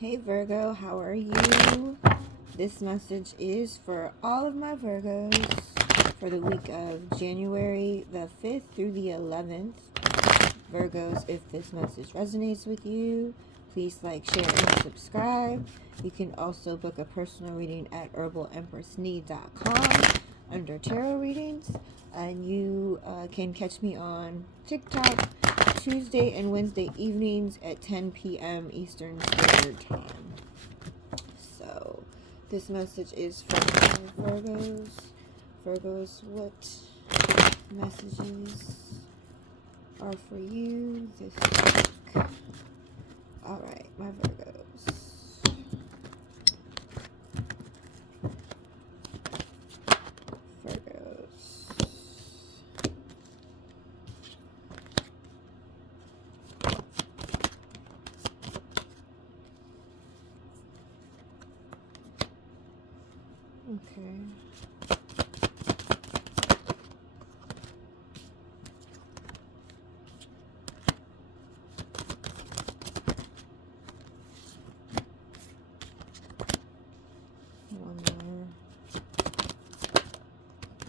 Hey Virgo, how are you? This message is for all of my Virgos for the week of January the 5th through the 11th. Virgos, if this message resonates with you, please like, share, and subscribe. You can also book a personal reading at herbalempressnee.com under tarot readings. And you can catch me on TikTok Tuesday and Wednesday evenings at 10 p.m. Eastern Standard Time. So, this message is for Virgos. Virgos, what messages are for you this week? Alright, my Virgos. Okay. One more.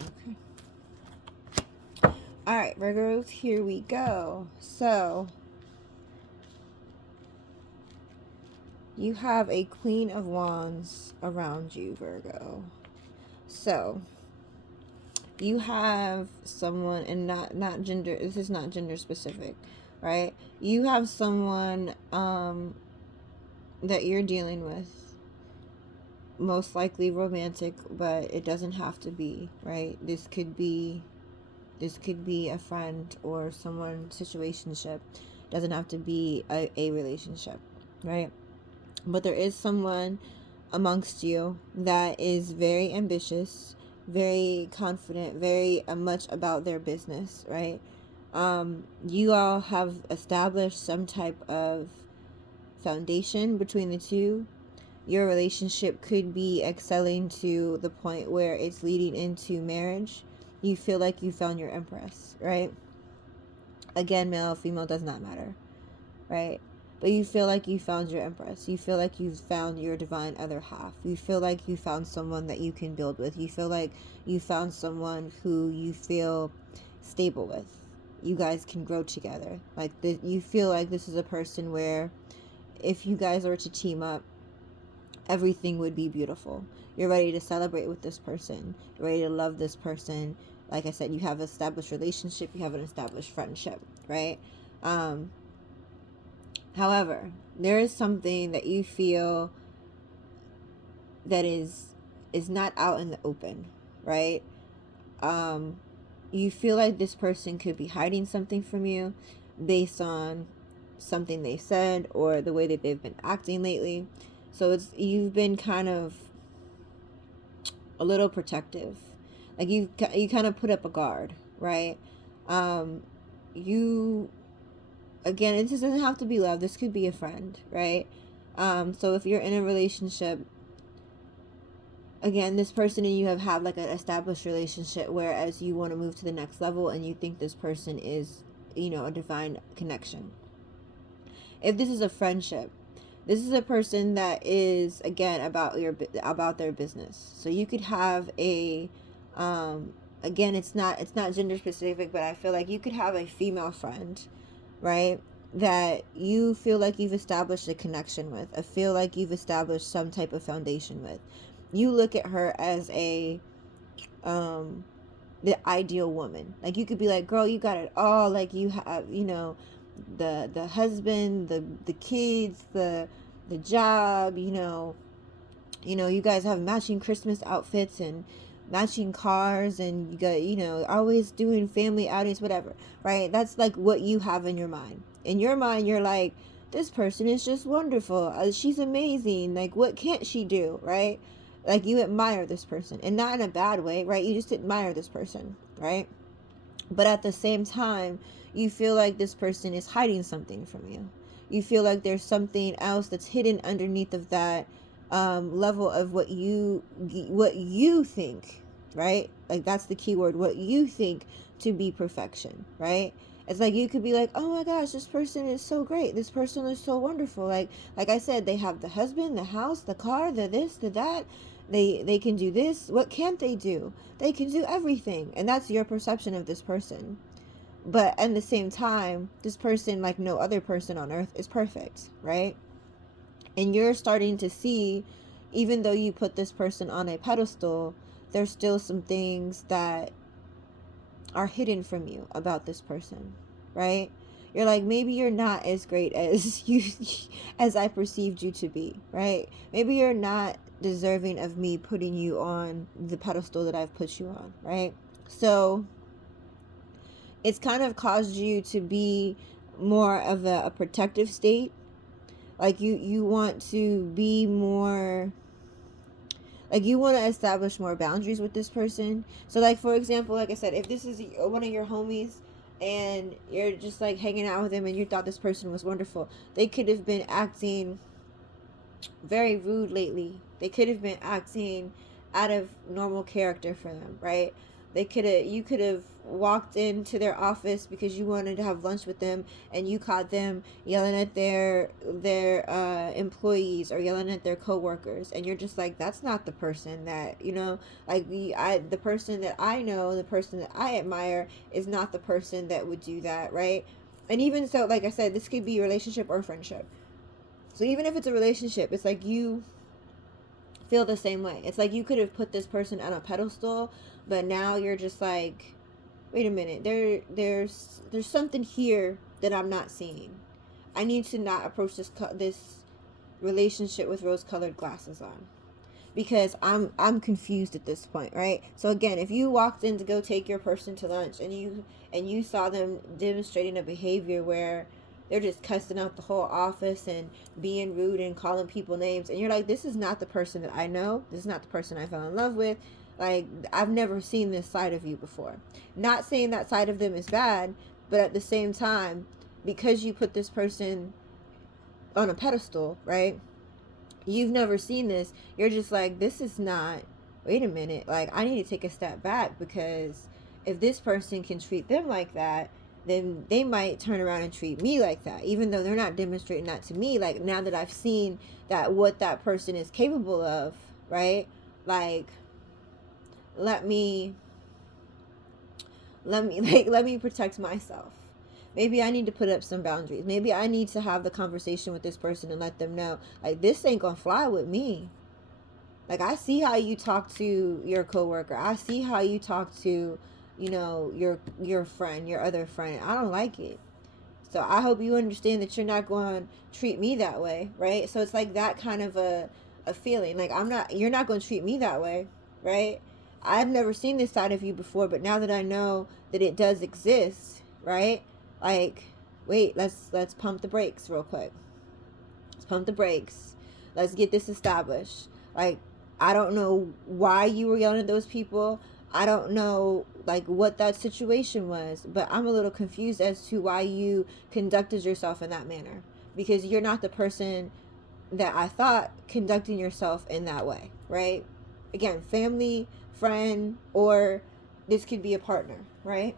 Okay. Alright, Virgos, here we go. So, you have a Queen of Wands around you, Virgo. So, you have someone, and not gender, this is not gender specific, right? You have someone that you're dealing with, most likely romantic, but it doesn't have to be, right? This could be a friend or someone, situationship. Doesn't have to be a relationship, right? But there is someone amongst you that is very ambitious, very confident, very much about their business, right? You all have established some type of foundation between the two. Your relationship could be excelling to the point where it's leading into marriage. You feel like you found your Empress, right? Again, male, female, does not matter, right? But you feel like you found your Empress. You feel like you've found your divine other half. You feel like you found someone that you can build with. You feel like you found someone who you feel stable with. You guys can grow together. Like, you feel like this is a person where if you guys were to team up, everything would be beautiful. You're ready to celebrate with this person. You're ready to love this person. Like I said, you have an established relationship. You have an established friendship, right? However, there is something that you feel that is not out in the open, right? You feel like this person could be hiding something from you based on something they said or the way that they've been acting lately. So you've been kind of a little protective. Like you kind of put up a guard, right? You, again, it just doesn't have to be love. This could be a friend, right? So if you're in a relationship, again, this person and you have had like an established relationship, whereas you want to move to the next level and you think this person is, a divine connection. If this is a friendship, this is a person that is, again, about their business. So you could have a, again, it's not gender specific, but I feel like you could have a female friend, right, that you feel like you've established a connection with. I feel like you've established some type of foundation with. You look at her as the ideal woman. Like, you could be like, girl, you got it all. Like, you have, the husband, the kids, the job, you guys have matching Christmas outfits and matching cars, and you got, always doing family outings, whatever, right? That's like what you have in your mind. In your mind, you're like, this person is just wonderful. She's amazing. Like, what can't she do, right? Like, you admire this person, and not in a bad way, right? You just admire this person, right? But at the same time, you feel like this person is hiding something from you. You feel like there's something else that's hidden underneath of that level of what you think, right? Like, that's the key word, what you think to be perfection, right? It's like you could be like, oh my gosh, this person is so great. This person is so wonderful. Like I said, they have the husband, the house, the car, the this, the that. They can do this. What can't they do? They can do everything. And that's your perception of this person. But at the same time, this person, like no other person on earth, is perfect, right? And you're starting to see, even though you put this person on a pedestal, there's still some things that are hidden from you about this person, right? You're like, maybe you're not as great as you as I perceived you to be, right? Maybe you're not deserving of me putting you on the pedestal that I've put you on, right? So it's kind of caused you to be more of a protective state. Like you want to be more, like you want to establish more boundaries with this person. So like, for example, like I said, if this is one of your homies and you're just like hanging out with them and you thought this person was wonderful, they could have been acting very rude lately. They could have been acting out of normal character for them, right? You could have walked into their office because you wanted to have lunch with them, and you caught them yelling at their employees or yelling at their coworkers, and you're just like, that's not the person that, like the person that I know, the person that I admire is not the person that would do that, right? And even so, like I said, this could be a relationship or friendship. So even if it's a relationship, it's like you feel the same way. It's like you could have put this person on a pedestal, but now you're just like, wait a minute, there's something here that I'm not seeing. I need to not approach this relationship with rose-colored glasses on, because I'm confused at this point, right? So again, if you walked in to go take your person to lunch and you saw them demonstrating a behavior where they're just cussing out the whole office and being rude and calling people names, and you're like, this is not the person that I know. This is not the person I fell in love with. Like, I've never seen this side of you before. Not saying that side of them is bad, but at the same time, because you put this person on a pedestal, right? You've never seen this. You're just like, this is not, wait a minute. Like, I need to take a step back, because if this person can treat them like that, then they might turn around and treat me like that, even though they're not demonstrating that to me. Like, now that I've seen that what that person is capable of, right? Like, let me let me protect myself. Maybe I need to put up some boundaries. Maybe I need to have the conversation with this person and let them know, like, this ain't gonna fly with me. Like, I see how you talk to your coworker. I see how you talk to, your friend, your other friend. I don't like it. So I hope you understand that you're not going to treat me that way, right? So it's like that kind of a feeling. Like, you're not going to treat me that way, right? I've never seen this side of you before, but now that I know that it does exist, right? Like, wait, let's pump the brakes real quick. Let's pump the brakes. Let's get this established. Like, I don't know why you were yelling at those people. I don't know, like, what that situation was, but I'm a little confused as to why you conducted yourself in that manner, because you're not the person that I thought conducting yourself in that way, right? Again, family, friend, or this could be a partner, right?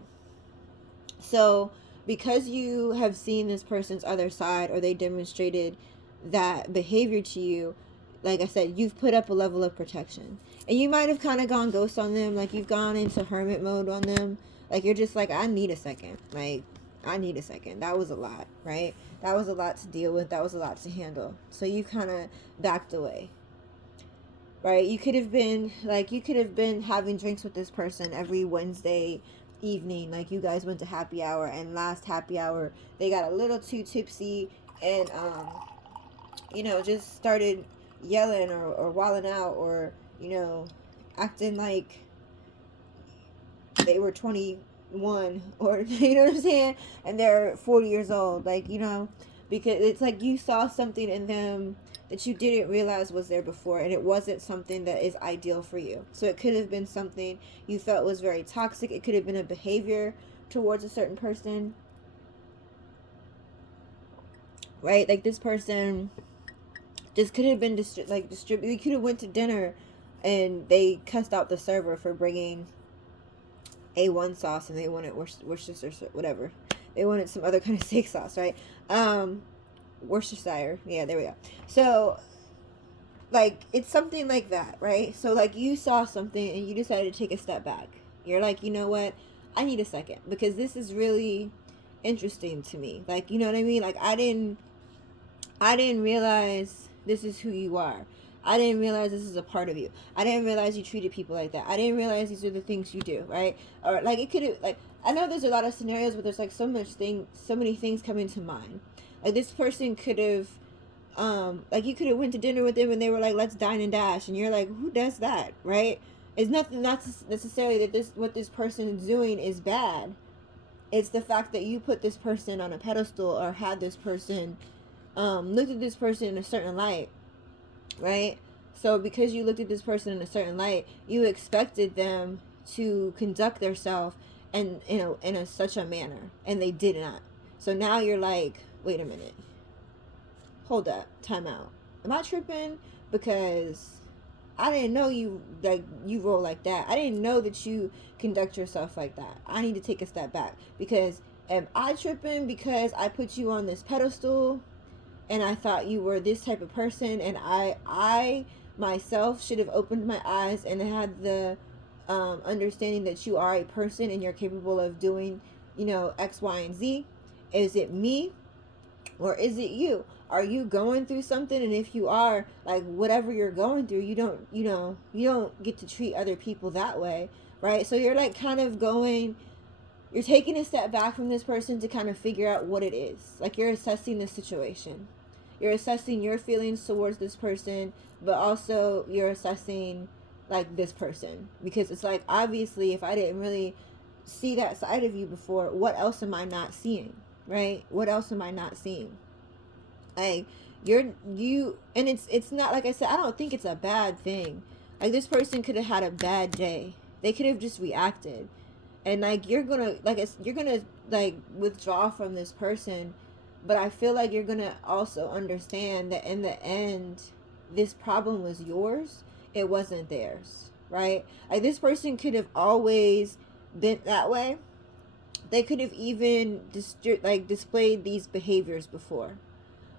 So because you have seen this person's other side, or they demonstrated that behavior to you, like I said, you've put up a level of protection. And you might have kind of gone ghost on them. Like, you've gone into hermit mode on them. Like, you're just like, I need a second. Like, I need a second. That was a lot, right? That was a lot to deal with. That was a lot to handle. So you kind of backed away, right? You could have been having drinks with this person every Wednesday evening. Like, you guys went to happy hour, and last happy hour they got a little too tipsy and just started yelling or wilding out, or acting like they were 21, or you know what I'm saying, and they're 40 years old, like, because it's like you saw something in them that you didn't realize was there before, and it wasn't something that is ideal for you. So it could have been something you felt was very toxic. It could have been a behavior towards a certain person, right? Like, this person just could have been distributed. You could have went to dinner and they cussed out the server for bringing A1 sauce and they wanted Worcestershire, whatever. They wanted some other kind of steak sauce, right? Worcestershire. Yeah, there we go. So like it's something like that, right? So like you saw something and you decided to take a step back. You're like, you know what? I need a second because this is really interesting to me. Like, you know what I mean? Like I didn't realize this is who you are. I didn't realize this is a part of you. I didn't realize you treated people like that. I didn't realize these are the things you do, right? Or like it could have like I know there's a lot of scenarios, but there's like so many things coming to mind. Like this person could have like you could have went to dinner with them and they were like, let's dine and dash, and you're like, who does that, right? It's nothing, not necessarily that this what this person is doing is bad. It's the fact that you put this person on a pedestal or had this person looked at this person in a certain light, right? So because you looked at this person in a certain light, you expected them to conduct themselves and in a such a manner, and they did not. So now you're like, wait a minute, hold up, time out. Am I tripping? Because I didn't know you roll like that. I didn't know that you conduct yourself like that. I need to take a step back because am I tripping because I put you on this pedestal and I thought you were this type of person, and I myself should have opened my eyes and had the understanding that you are a person and you're capable of doing, X, Y, and Z. Is it me or is it you? Are you going through something? And if you are, like whatever you're going through, you don't get to treat other people that way, right? So you're like kind of going, you're taking a step back from this person to kind of figure out what it is. Like you're assessing the situation. You're assessing your feelings towards this person, but also you're assessing like this person, because it's like, obviously if I didn't really see that side of you before, what else am I not seeing, right? What else am I not seeing? Like you and it's not, like I said, I don't think it's a bad thing. Like this person could have had a bad day. They could have just reacted. And like you're gonna like withdraw from this person, but I feel like you're gonna also understand that in the end this problem was yours, it wasn't theirs, right? Like this person could have always been that way. They could have even displayed these behaviors before,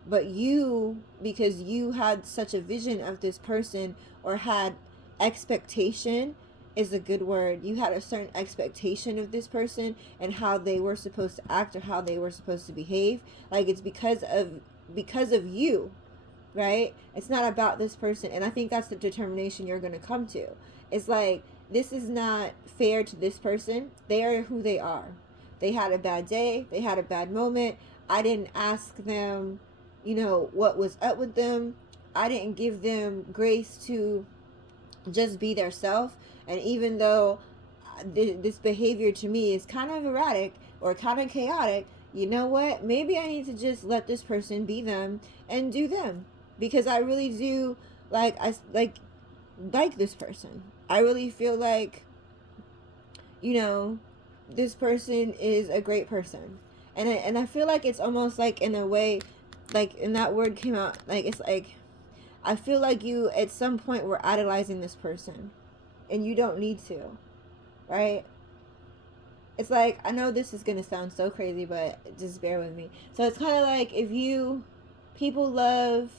but you, because you had such a vision of this person, or had expectation is a good word, you had a certain expectation of this person and how they were supposed to act or how they were supposed to behave. Like it's because of you, right? It's not about this person. And I think that's the determination you're going to come to. It's like, this is not fair to this person. They are who they are. They had a bad day, they had a bad moment. I didn't ask them, what was up with them. I didn't give them grace to just be their self. And even though this behavior to me is kind of erratic or kind of chaotic, you know what? Maybe I need to just let this person be them and do them, because I really do like this person. I really feel like, this person is a great person. And I feel like it's almost like, in a way, like, and that word came out, like, it's like, I feel like you at some point were idolizing this person, and you don't need to, right? It's like, I know this is gonna sound so crazy, but just bear with me. So it's kind of like, if people love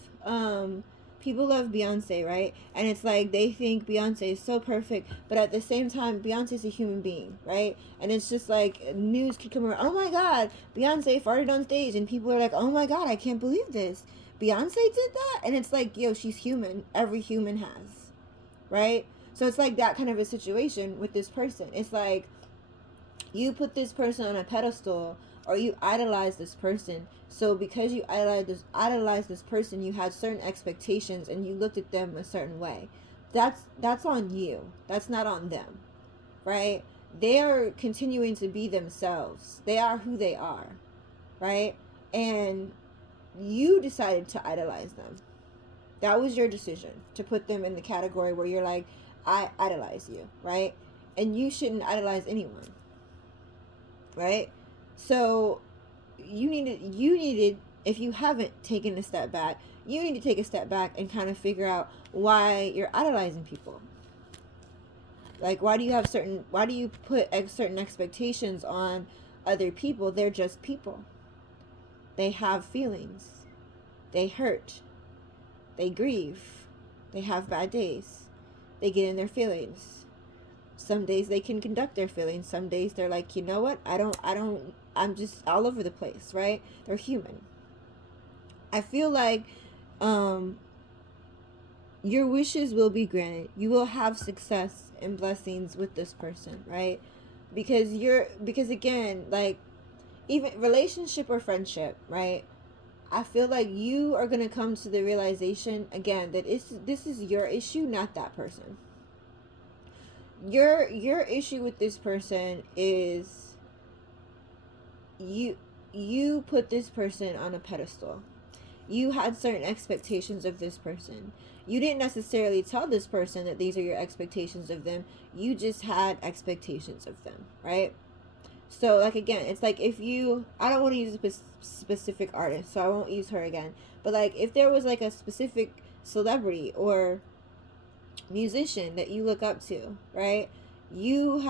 people love Beyonce, right? And it's like they think Beyonce is so perfect, but at the same time, Beyonce's a human being, right? And it's just like, news could come around, oh my god, Beyonce farted on stage, and people are like, oh my god, I can't believe this, Beyonce did that. And it's like, yo, she's human. Every human has, right? So it's like that kind of a situation with this person. It's like, you put this person on a pedestal, or you idolize this person. So because you idolize this person, you had certain expectations and you looked at them a certain way. That's on you. That's not on them, right? They are continuing to be themselves. They are who they are, right? And you decided to idolize them. That was your decision, to put them in the category where you're like, I idolize you, right? And you shouldn't idolize anyone, right? So you needed, if you haven't taken a step back, you need to take a step back and kind of figure out why you're idolizing people. Like, why do you put certain expectations on other people. They're just people. They have feelings. They hurt. They grieve. They have bad days. They get in their feelings. Some days they can conduct their feelings. Some days they're like, you know what? I'm just all over the place, right? They're human. I feel like your wishes will be granted. You will have success and blessings with this person, right? Because again, like, even relationship or friendship, right? I feel like you are going to come to the realization again that this is your issue, not that person. Your issue with this person is you put this person on a pedestal. You had certain expectations of this person. You didn't necessarily tell this person that these are your expectations of them. You just had expectations of them, right? So, like, again, it's like if you, I don't want to use a specific artist, so I won't use her again. But, like, if there was, like, a specific celebrity or musician that you look up to, right? You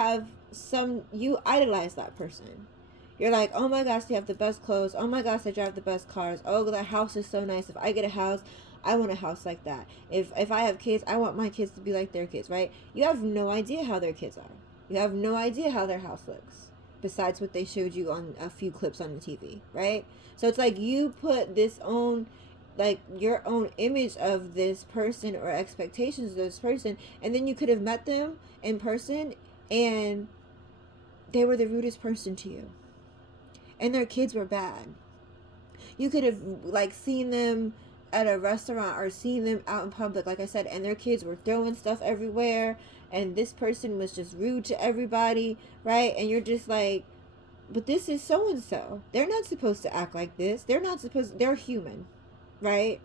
idolize that person. You're like, oh my gosh, they have the best clothes. Oh my gosh, they drive the best cars. Oh, that house is so nice. If I get a house, I want a house like that. If I have kids, I want my kids to be like their kids, right? You have no idea how their kids are. You have no idea how their house looks, besides what they showed you on a few clips on the TV, right? So it's like you put your own image of this person or expectations of this person, and then you could have met them in person and they were the rudest person to you. And their kids were bad. You could have, like, seen them at a restaurant or seen them out in public, like I said, and their kids were throwing stuff everywhere, and this person was just rude to everybody, right? And you're just like, but this is so and so. They're not supposed to act like this. They're human, right?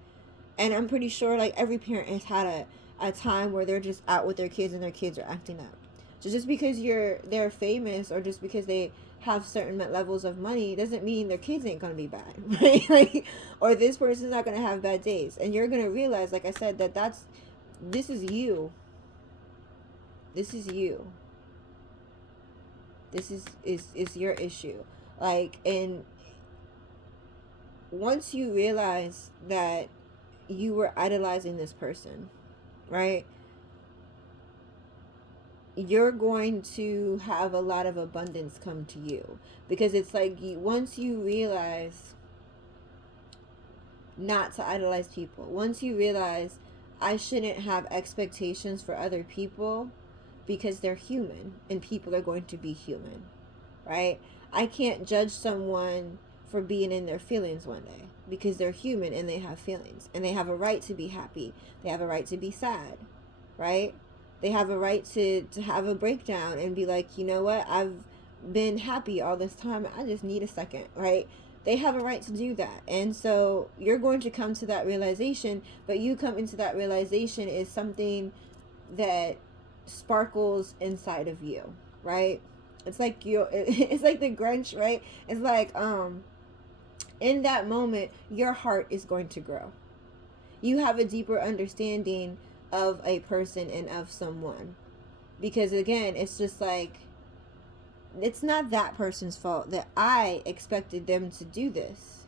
And I'm pretty sure, like, every parent has had a time where they're just out with their kids and their kids are acting up. So just because they're famous, or just because they have certain levels of money, doesn't mean their kids ain't gonna be bad, right? Like, or this person's not gonna have bad days. And you're gonna realize, like I said, this is you. This is you. This is your issue. Like, and once you realize that you were idolizing this person, right? You're going to have a lot of abundance come to you, because it's like once you realize not to idolize people, once you realize I shouldn't have expectations for other people because they're human and people are going to be human, right? I can't judge someone for being in their feelings one day, because they're human and they have feelings and they have a right to be happy. They have a right to be sad, right? They have a right to have a breakdown and be like, you know what? I've been happy all this time. I just need a second, right? They have a right to do that. And so you're going to come to that realization, but you come into that realization is something that sparkles inside of you, right? It's like it's like the Grinch, right? It's like in that moment your heart is going to grow. You have a deeper understanding of a person and of someone, because again, it's just like, it's not that person's fault that I expected them to do this.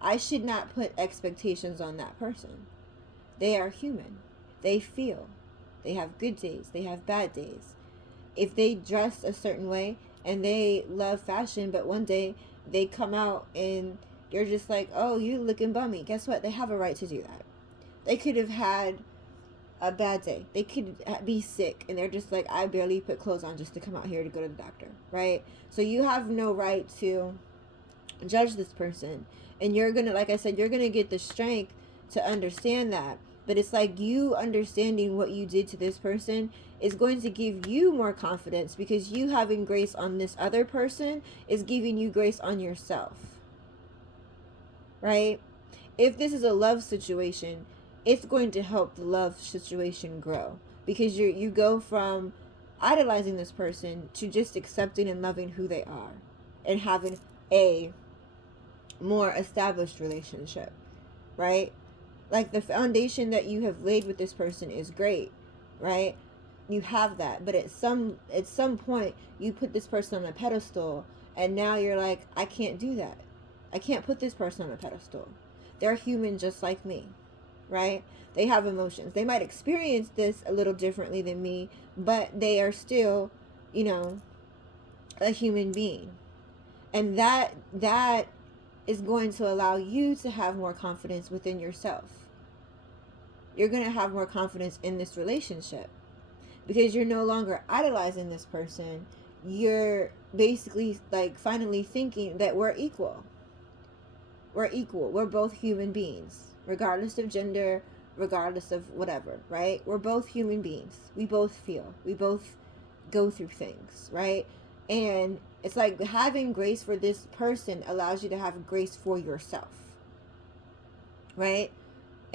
I should not put expectations on that person. They are human. They feel. They have good days. They have bad days. If they dress a certain way and they love fashion, but one day they come out and you're just like, oh, you looking bummy. Guess what? They have a right to do that. They could have had a bad day. They could be sick and they're just like, I barely put clothes on just to come out here to go to the doctor, right? So you have no right to judge this person. And you're gonna, like I said, you're gonna get the strength to understand that. But it's like, you understanding what you did to this person is going to give you more confidence, because you having grace on this other person is giving you grace on yourself, right? If this is a love situation, it's going to help the love situation grow, because you go from idolizing this person to just accepting and loving who they are and having a more established relationship, right? Like, the foundation that you have laid with this person is great, right? You have that, but at some point you put this person on a pedestal And now you're like, I can't do that. I can't put this person on a pedestal. They're human just like me, right? They have emotions. They might experience this a little differently than me, but they are still, you know, a human being. And that is going to allow you to have more confidence within yourself. You're going to have more confidence in this relationship because you're no longer idolizing this person. You're basically like finally thinking that we're equal. We're equal. We're both human beings, regardless of gender, regardless of whatever, right? We're both human beings. We both feel. We both go through things, right? And it's like having grace for this person allows you to have grace for yourself, right?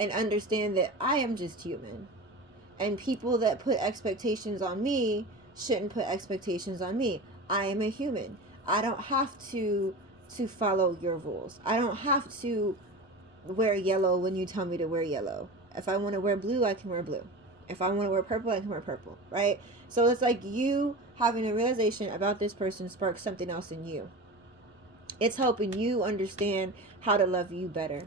And understand that I am just human. And people that put expectations on me shouldn't put expectations on me. I am a human. I don't have to follow your rules. I don't have to wear yellow when you tell me to wear yellow. If I want to wear blue, I can wear blue. If I want to wear purple, I can wear purple, right? So it's like you having a realization about this person sparks something else in you. It's helping you understand how to love you better,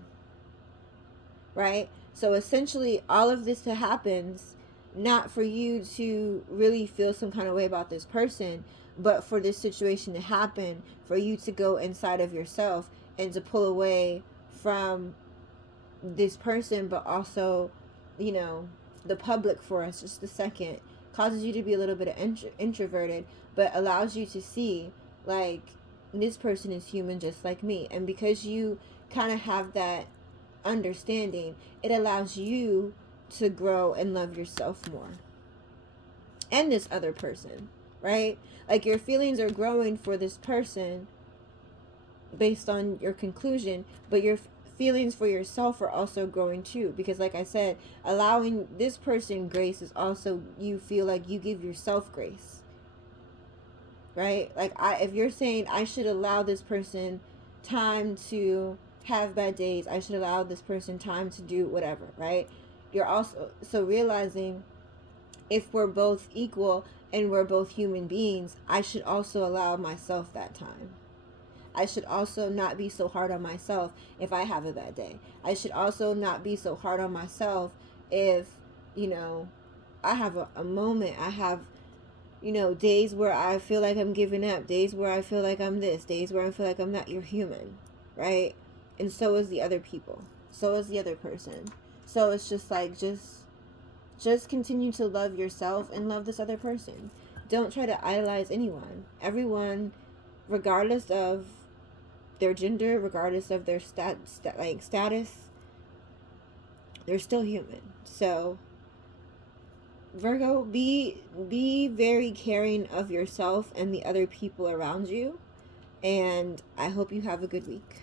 right? So essentially, all of this happens not for you to really feel some kind of way about this person, but for this situation to happen, for you to go inside of yourself and to pull away from this person, but also, you know, the public for us just a second, causes you to be a little bit introverted, but allows you to see, like, this person is human just like me. And because you kind of have that understanding, it allows you to grow and love yourself more and this other person, right? Like your feelings are growing for this person based on your conclusion, but your feelings for yourself are also growing too, because like I said, allowing this person grace is also, you feel like you give yourself grace, right? Like if you're saying I should allow this person time to have bad days, I should allow this person time to do whatever, right? You're also so realizing if we're both equal and we're both human beings, I should also allow myself that time. I should also not be so hard on myself if I have a bad day. I should also not be so hard on myself if, you know, I have a moment. I have, you know, days where I feel like I'm giving up, days where I feel like I'm this, days where I feel like I'm not. You're human, right? And so is the other people. So is the other person. So it's just like, just continue to love yourself and love this other person. Don't try to idolize anyone. Everyone, regardless of their gender, regardless of their status, they're still human. So Virgo, be very caring of yourself and the other people around you, and I hope you have a good week.